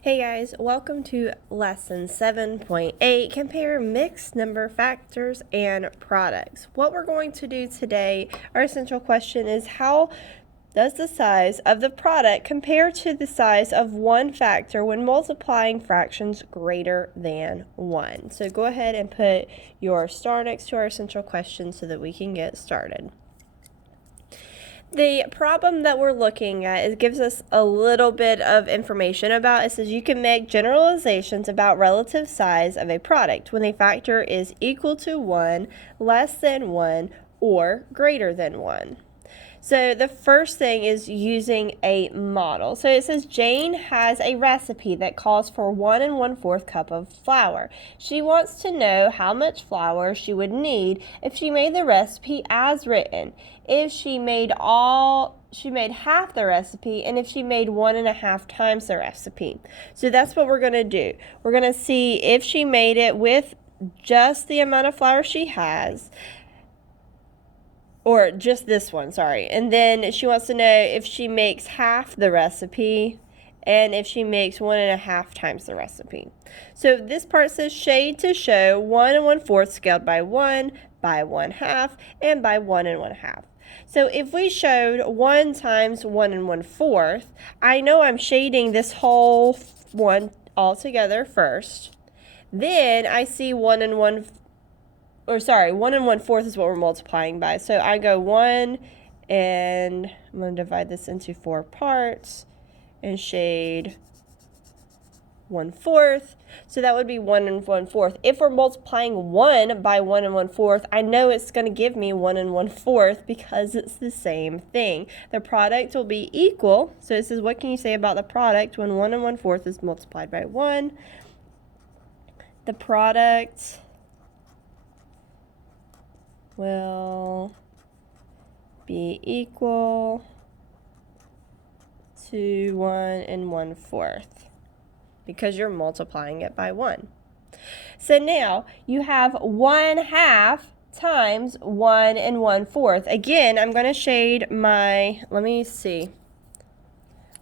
Hey guys, welcome to lesson 7.8, compare mixed number factors and products. What we're going to do today, our essential question is how does the size of the product compare to the size of one factor when multiplying fractions greater than 1? So go ahead and put your star next to our essential question so that we can get started. The problem that we're looking at, it gives us a little bit of information about. It says you can make generalizations about relative size of a product when a factor is equal to 1, less than 1, or greater than 1. So the first thing is using a model. So it says Jane has a recipe that calls for 1 1/4 cup of flour. She wants to know how much flour she would need if she made the recipe as written. If she made half the recipe, and if she made 1.5 times the recipe. So that's what we're going to do. We're going to see if she made it with just the amount of flour she has, or just this one, sorry. And then she wants to know if she makes half the recipe and if she makes 1.5 times the recipe. So this part says shade to show 1 1/4 scaled by 1, by 1/2, and by 1 1/2. So if we showed 1 times 1 1/4, I know I'm shading this whole one all together first. Then I see 1 1/4 is what we're multiplying by. So I go 1, and I'm going to divide this into 4 parts and shade 1/4. So that would be 1 1/4. If we're multiplying 1 by 1 1/4, I know it's going to give me 1 1/4 because it's the same thing. The product will be equal. So it says, what can you say about the product when 1 1/4 is multiplied by 1? The product will be equal to 1 1/4 because you're multiplying it by 1. So now you have 1/2 times 1 1/4. Again, I'm going to shade my, let me see.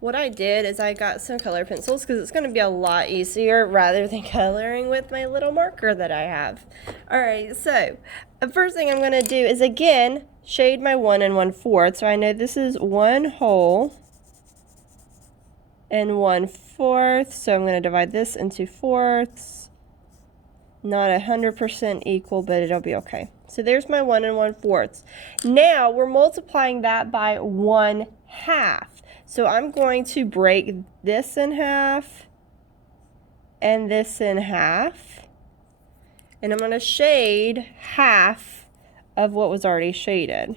What I did is I got some color pencils because it's going to be a lot easier rather than coloring with my little marker that I have. Alright, so the first thing I'm going to do is again shade my 1 1/4. So I know this is 1 whole and 1/4. So I'm going to divide this into fourths. Not 100% equal, but it'll be okay. So there's my 1 1/4. Now we're multiplying that by 1/2. So I'm going to break this in half and this in half. And I'm going to shade half of what was already shaded.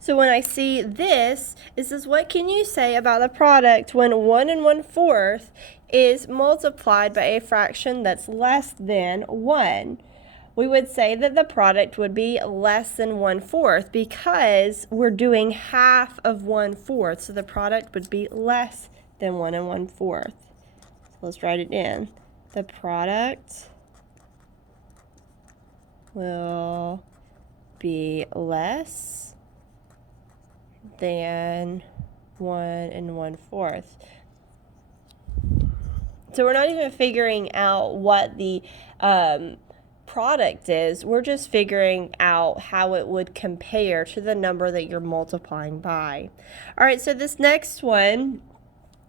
So when I see this, it says, what can you say about the product when 1 1/4 is multiplied by a fraction that's less than 1? We would say that the product would be less than 1/4 because we're doing half of 1/4. So the product would be less than 1 1/4. So let's write it in. The product will be less than 1 1/4. So we're not even figuring out what the product is. We're just figuring out how it would compare to the number that you're multiplying by. All right, so this next one,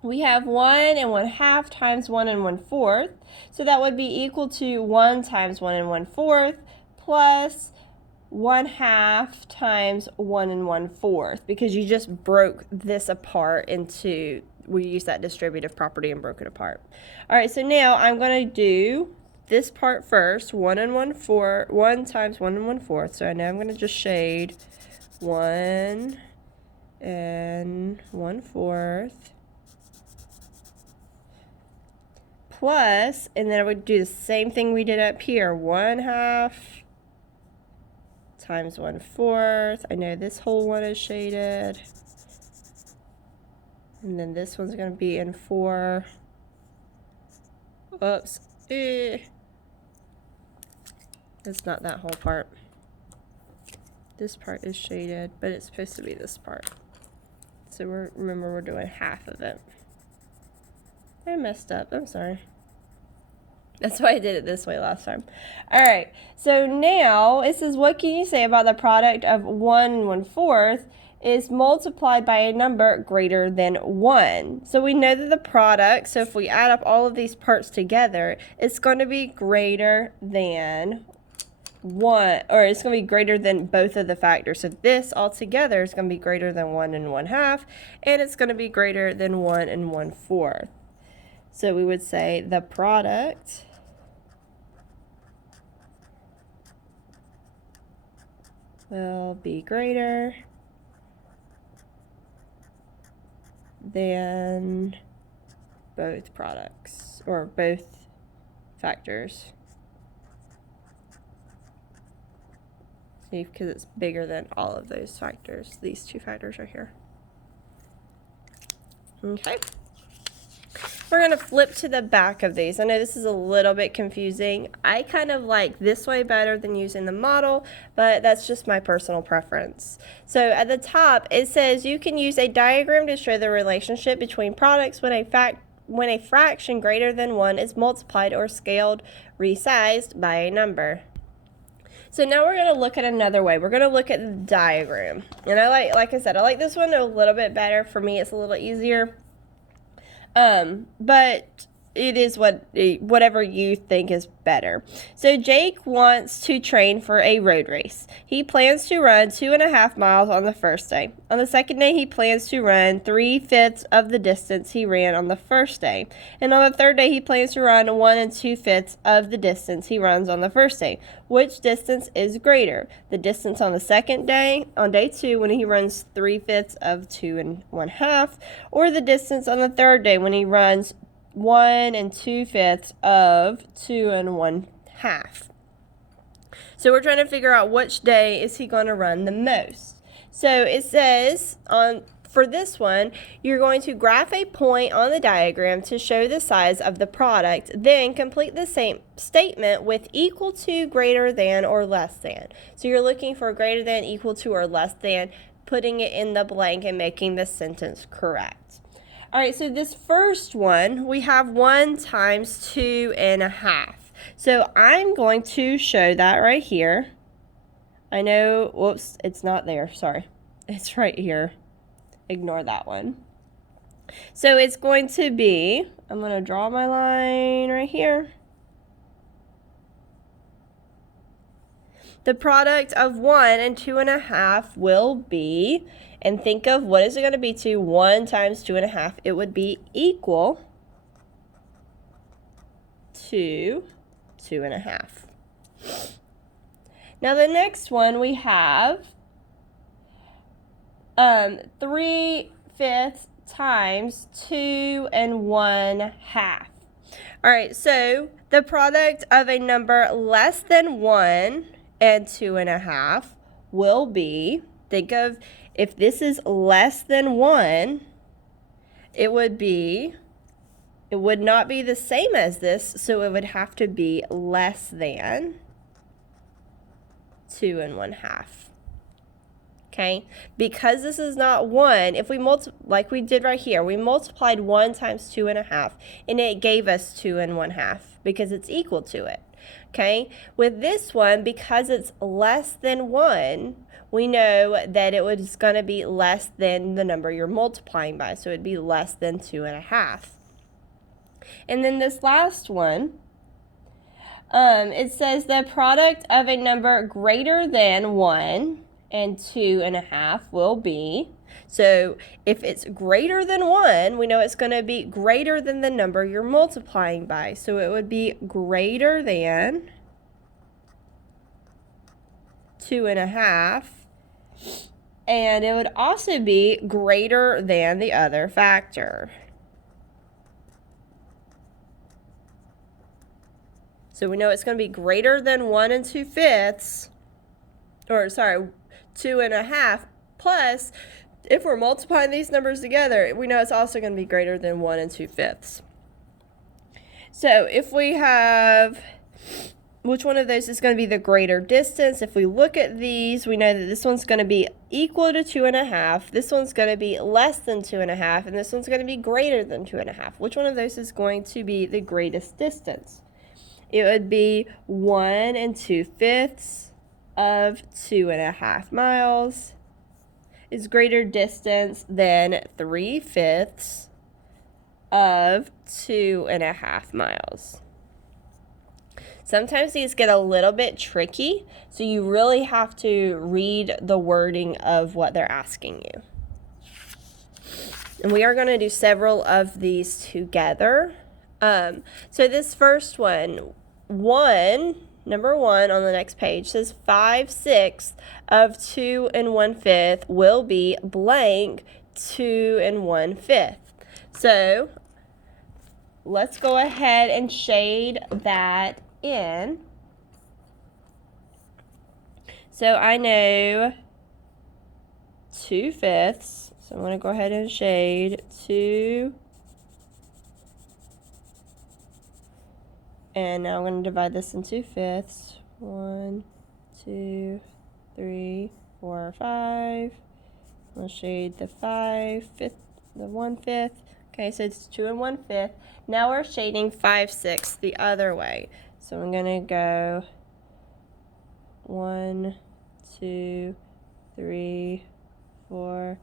we have 1 1/2 times 1 1/4. So that would be equal to 1 times 1 1/4 plus 1/2 times 1 1/4, because you just broke this apart into, we used that distributive property and broke it apart. All right, so now I'm going to do this part first, 1 1/4, 1 times 1 1/4. So now I'm going to just shade 1 1/4 plus, and then I would do the same thing we did up here, 1/2 times 1/4. I know this whole one is shaded. And then this one's going to be in 4. Oops. It's not that whole part. This part is shaded, but it's supposed to be this part. So remember we're doing half of it. I messed up. I'm sorry. That's why I did it this way last time. All right. So now it says, what can you say about the product of 1 1/4 is multiplied by a number greater than 1? So we know that the product, so if we add up all of these parts together, it's going to be greater than 1, or it's going to be greater than both of the factors. So this all together is going to be greater than 1 1/2, and it's going to be greater than 1 1/4. So we would say the product will be greater than both products, or both factors. See, because it's bigger than all of those factors. These two factors right here. Okay. We're going to flip to the back of these. I know this is a little bit confusing. I kind of like this way better than using the model, but that's just my personal preference. So at the top, it says you can use a diagram to show the relationship between products when a fraction greater than 1 is multiplied or scaled, resized by a number. So now we're going to look at another way. We're going to look at the diagram. And like I said, I like this one a little bit better. For me, it's a little easier. But it is whatever you think is better. So Jake wants to train for a road race. He plans to run 2.5 miles on the first day. On the second day, he plans to run 3/5 of the distance he ran on the first day. And on the third day, he plans to run 1 2/5 of the distance he runs on the first day. Which distance is greater? The distance on the second day, on day 2, when he runs 3/5 of 2 1/2, or the distance on the third day when he runs 1 2/5 of 2 1/2. So we're trying to figure out which day is he going to run the most. So it says for this one, you're going to graph a point on the diagram to show the size of the product, then complete the same statement with equal to, greater than, or less than. So you're looking for greater than, equal to, or less than, putting it in the blank and making the sentence correct. All right, so this first one, we have 1 times 2.5. So I'm going to show that right here. I know, whoops, it's not there, sorry. It's right here. Ignore that one. So it's going to be, I'm going to draw my line right here. The product of 1 and 2.5 will be, and think of what is it going to be to 1 times 2.5. It would be equal to 2.5. Now the next one we have 3/5 times 2 1/2. All right, so the product of a number less than 1 and 2.5 will be, think of if this is less than 1, it would not be the same as this, so it would have to be less than 2 1/2. Okay, because this is not 1, if we like we did right here, we multiplied 1 times 2.5, and it gave us 2 1/2 because it's equal to it. Okay, with this one, because it's less than 1, we know that it was going to be less than the number you're multiplying by, so it'd be less than 2.5. And then this last one, it says the product of a number greater than 1 and 2.5 will be, so if it's greater than 1, we know it's going to be greater than the number you're multiplying by. So it would be greater than 2.5, and it would also be greater than the other factor. So we know it's going to be greater than 1 2/5, or sorry, 2.5, plus if we're multiplying these numbers together, we know it's also going to be greater than 1 2/5. So if we have which one of those is going to be the greater distance? If we look at these, we know that this one's going to be equal to 2.5, this one's going to be less than 2.5, and this one's going to be greater than 2.5. Which one of those is going to be the greatest distance? It would be 1 2/5 of 2.5 miles is greater distance than 3/5 of 2.5 miles. Sometimes these get a little bit tricky, so you really have to read the wording of what they're asking you. And we are going to do several of these together. So this first one, number 1 on the next page says 5/6 of 2 1/5 will be blank 2 1/5. So let's go ahead and shade that in. So I know 2/5, so I'm going to go ahead and shade 2. And now I'm going to divide this in 2/5. 1, 2, 3, 4, 5. I'll shade the 5/5, the 1/5. Okay, so it's 2 1/5. Now we're shading 5/6 the other way. So I'm going to go 1, 2, 3, 4,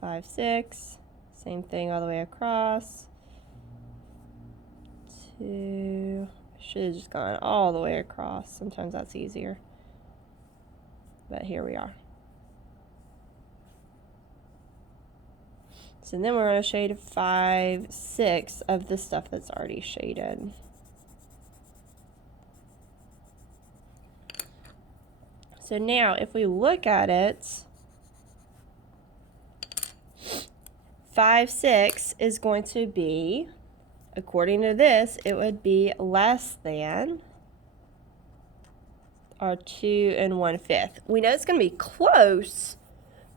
5, 6. Same thing all the way across. 2. Should have just gone all the way across. Sometimes that's easier. But here we are. So then we're going to shade 5/6 of the stuff that's already shaded. So now if we look at it, 5/6 is going to be, according to this, it would be less than our 2 1/5. We know it's going to be close,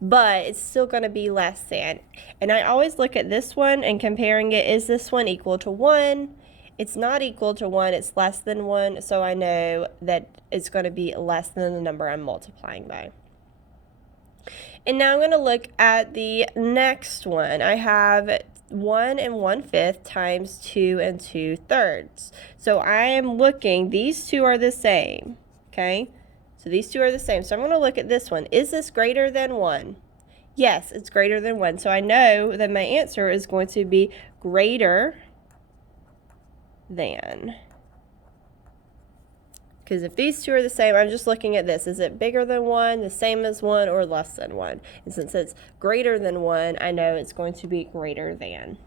but it's still going to be less than. And I always look at this one and comparing it. Is this one equal to 1? It's not equal to 1. It's less than 1. So I know that it's going to be less than the number I'm multiplying by. And now I'm going to look at the next one. I have 1 1/5 times 2 2/3. So I am looking, these two are the same. Okay? So these two are the same. So I'm going to look at this one. Is this greater than 1? Yes, it's greater than 1. So I know that my answer is going to be greater than. Because if these two are the same, I'm just looking at this. Is it bigger than 1, the same as 1, or less than 1? And since it's greater than 1, I know it's going to be greater than.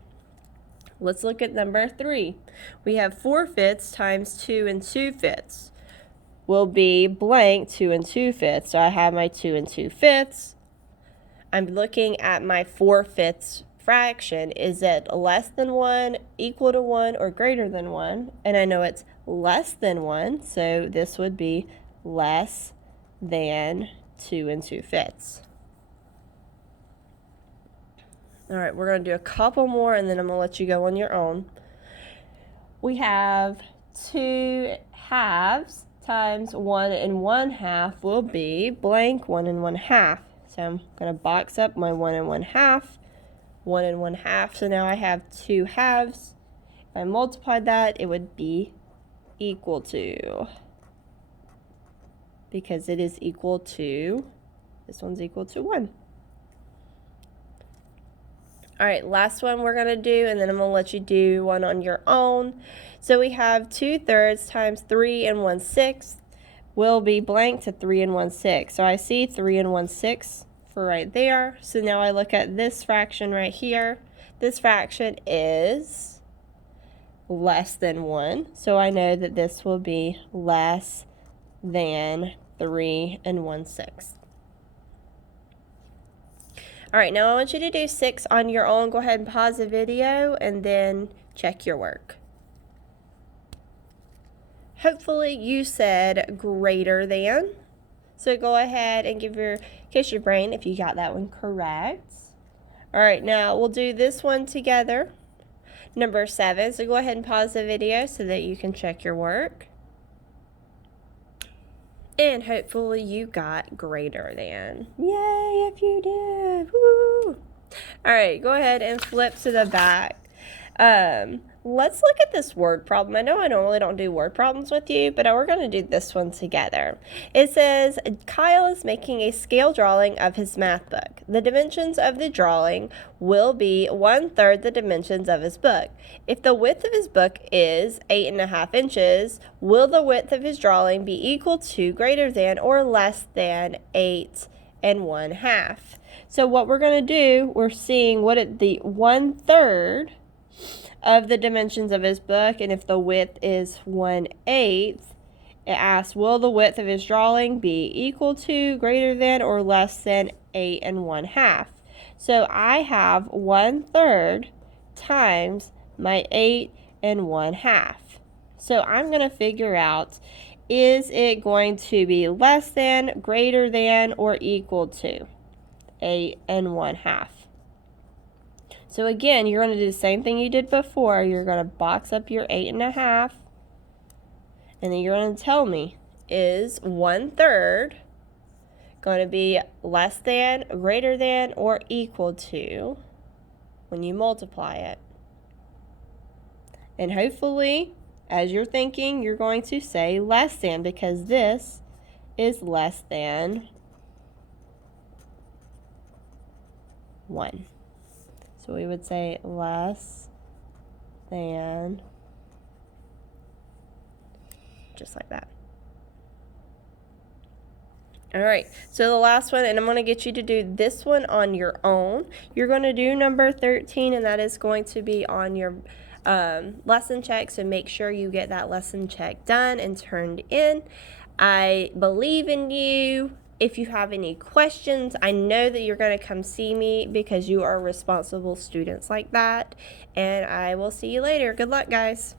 Let's look at number 3. We have 4/5 times 2 2/5. Will be blank 2 2/5. So I have my 2 2/5. I'm looking at my 4/5 fraction. Is it less than 1, equal to 1, or greater than 1? And I know it's less than 1, so this would be less than 2 2/5. All right, we're going to do a couple more, and then I'm going to let you go on your own. We have 2 halves times 1 1/2 will be blank 1 1/2. So I'm going to box up my 1 1/2, 1 1/2. So now I have 2 halves. If I multiplied that, it would be equal to, because it is equal to, this one's equal to 1. All right, last one we're going to do, and then I'm going to let you do one on your own. So we have 2/3 times 3 1/6 will be blank to 3 1/6. So I see 3 1/6 for right there. So now I look at this fraction right here. This fraction is less than 1. So I know that this will be less than 3 1/6. All right, now I want you to do 6 on your own. Go ahead and pause the video and then check your work. Hopefully you said greater than. So go ahead and kiss your brain if you got that one correct. All right, now we'll do this one together. Number 7. So go ahead and pause the video so that you can check your work. And hopefully you got greater than. Yay, if you did. Woo! All right, go ahead and flip to the back. Let's look at this word problem. I know I normally don't do word problems with you, but we're going to do this one together. It says, Kyle is making a scale drawing of his math book. The dimensions of the drawing will be 1/3 the dimensions of his book. If the width of his book is 8.5 inches, will the width of his drawing be equal to, greater than, or less than 8.5? So what we're going to do, we're seeing the 1/3 of the dimensions of his book, and if the width is 1/8, it asks, will the width of his drawing be equal to, greater than, or less than 8.5? So I have 1/3 times my 8.5. So I'm going to figure out, is it going to be less than, greater than, or equal to 8.5? So again, you're going to do the same thing you did before. You're going to box up your 8.5, and then you're going to tell me, is 1/3 going to be less than, greater than, or equal to when you multiply it? And hopefully, as you're thinking, you're going to say less than, because this is less than 1. So we would say less than, just like that. All right, so the last one, and I'm going to get you to do this one on your own. You're going to do number 13, and that is going to be on your lesson check, so make sure you get that lesson check done and turned in. I believe in you. If you have any questions, I know that you're going to come see me because you are responsible students like that, and I will see you later. Good luck, guys.